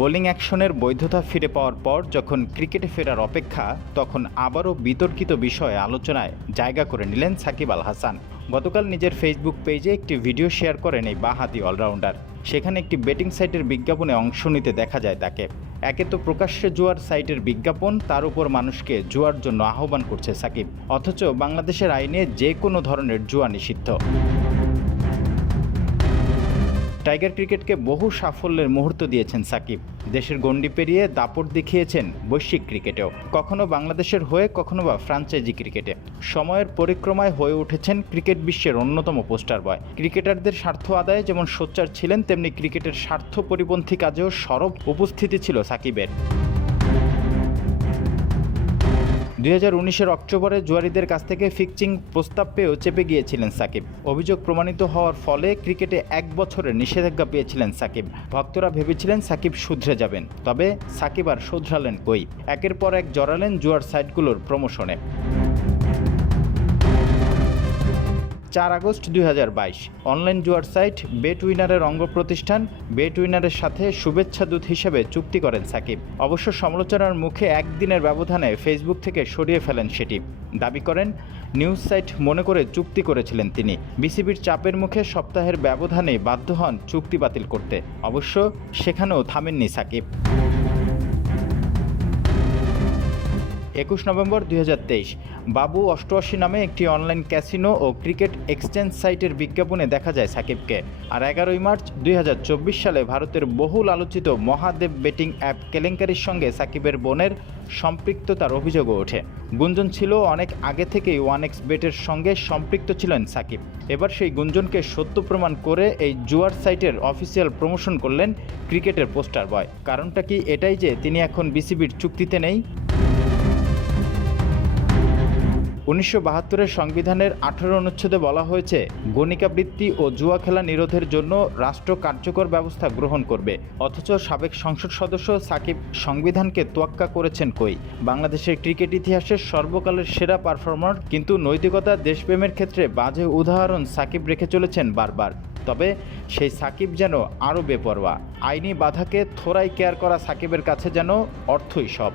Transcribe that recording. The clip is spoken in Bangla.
বোলিং অ্যাকশনের বৈধতা ফিরে পাওয়ার পর যখন ক্রিকেটে ফেরার অপেক্ষা, তখন আবারও বিতর্কিত বিষয়ে আলোচনায় জায়গা করে নিলেন সাকিব আল হাসান। গতকাল নিজের ফেসবুক পেজে একটি ভিডিও শেয়ার করেন এই বাঁহাতি অলরাউন্ডার। সেখানে একটি বেটিং সাইটের বিজ্ঞাপনে অংশ নিতে দেখা যায় তাকে। একে তো প্রকাশ্যে জুয়ার সাইটের বিজ্ঞাপন, তার উপর মানুষকে জুয়ার জন্য আহ্বান করছে সাকিব, অথচ বাংলাদেশের আইনে যে কোনো ধরনের জুয়া নিষিদ্ধ। টাইগার ক্রিকেটকে বহু সাফল্যের মুহূর্ত দিয়েছেন সাকিব। দেশের গণ্ডি পেরিয়ে দাপট দেখিয়েছেন বৈশ্বিক ক্রিকেটেও, কখনো বাংলাদেশের হয়ে, কখনো বা ফ্র্যাঞ্চাইজি ক্রিকেটে। সময়ের পরিক্রমায় হয়ে উঠেছেন ক্রিকেট বিশ্বের অন্যতম পোস্টার বয়। ক্রিকেটারদের স্বার্থ আদায়ে যেমন সোচ্চার ছিলেন, তেমনি ক্রিকেটের স্বার্থ পরিপন্থী কাজেও সরব উপস্থিতি ছিল সাকিবের। 2019-এর অক্টোবরে জুয়ারিদের কাছ থেকে ফিক্সিং প্রস্তাব পেয়েও চেপে গিয়েছিলেন সাকিব। অভিযোগ প্রমাণিত হওয়ার ফলে ক্রিকেটে 1 বছরের নিষেধাজ্ঞা পেয়েছিলেন সাকিব। ভক্তরা ভেবেছিলেন সাকিব শুধরে যাবেন, তবে সাকিব আর শুধরালেন কই। একের পর এক জড়ালেন জুয়ার সাইটগুলোর প্রমোশনে। 4 আগস্ট 2022 অনলাইন জুয়ার সাইট বেট উইনারের অঙ্গ প্রতিষ্ঠান বেট উইনারের সাথে শুভেচ্ছা দূত হিসেবে চুক্তি করেন সাকিব। অবশ্য সমালোচনার মুখে একদিনের ব্যবধানে ফেসবুক থেকে সরিয়ে ফেলেন সেটি। দাবি করেন নিউজ সাইট মনে করে চুক্তি করেছিলেন তিনি। বিসিবির চাপের মুখে সপ্তাহের ব্যবধানে বাধ্য হন চুক্তি বাতিল করতে। অবশ্য সেখানেও থামেননি সাকিব। 21 নভেম্বর 2023 বাবু 88 নামে একটি অনলাইন ক্যাসিনো ও ক্রিকেট এক্সচেঞ্জ সাইটের বিজ্ঞাপনে দেখা যায় সাকিবকে। আর 11 মার্চ 2024 সালে ভারতের বহুল আলোচিত মহাদেব বেটিং অ্যাপ কেলেঙ্কারির সঙ্গে সাকিবের বোনের সম্পৃক্ততার অভিযোগও ওঠে। গুঞ্জন ছিল অনেক আগে থেকেই 1x বেটের সঙ্গে সম্পৃক্ত ছিলেন সাকিব। এবার সেই গুঞ্জনকে সত্য প্রমাণ করে এই জুয়ার সাইটের অফিসিয়াল প্রমোশন করলেন ক্রিকেটের পোস্টার বয়। কারণটা কি এটাই যে তিনি এখন বিসিবির চুক্তিতে নেই? 1972-এর সংবিধানের 18 অনুচ্ছেদে বলা হয়েছে, গণিকাবৃত্তি ও জুয়া খেলা নিরোধের জন্য রাষ্ট্র কার্যকর ব্যবস্থা গ্রহণ করবে। অথচ সাবেক সংসদ সদস্য সাকিব সংবিধানকে তোয়াক্কা করেছেন কই? বাংলাদেশের ক্রিকেট ইতিহাসের সর্বকালের সেরা পারফর্মার, কিন্তু নৈতিকতা, দেশপ্রেমের ক্ষেত্রে বাজে উদাহরণ সাকিব রেখে চলেছেন বারবার। তবে সেই সাকিব যেন আরও বেপরোয়া। আইনি বাধাকে থোড়াই কেয়ার করা সাকিবের কাছে যেন অর্থই সব।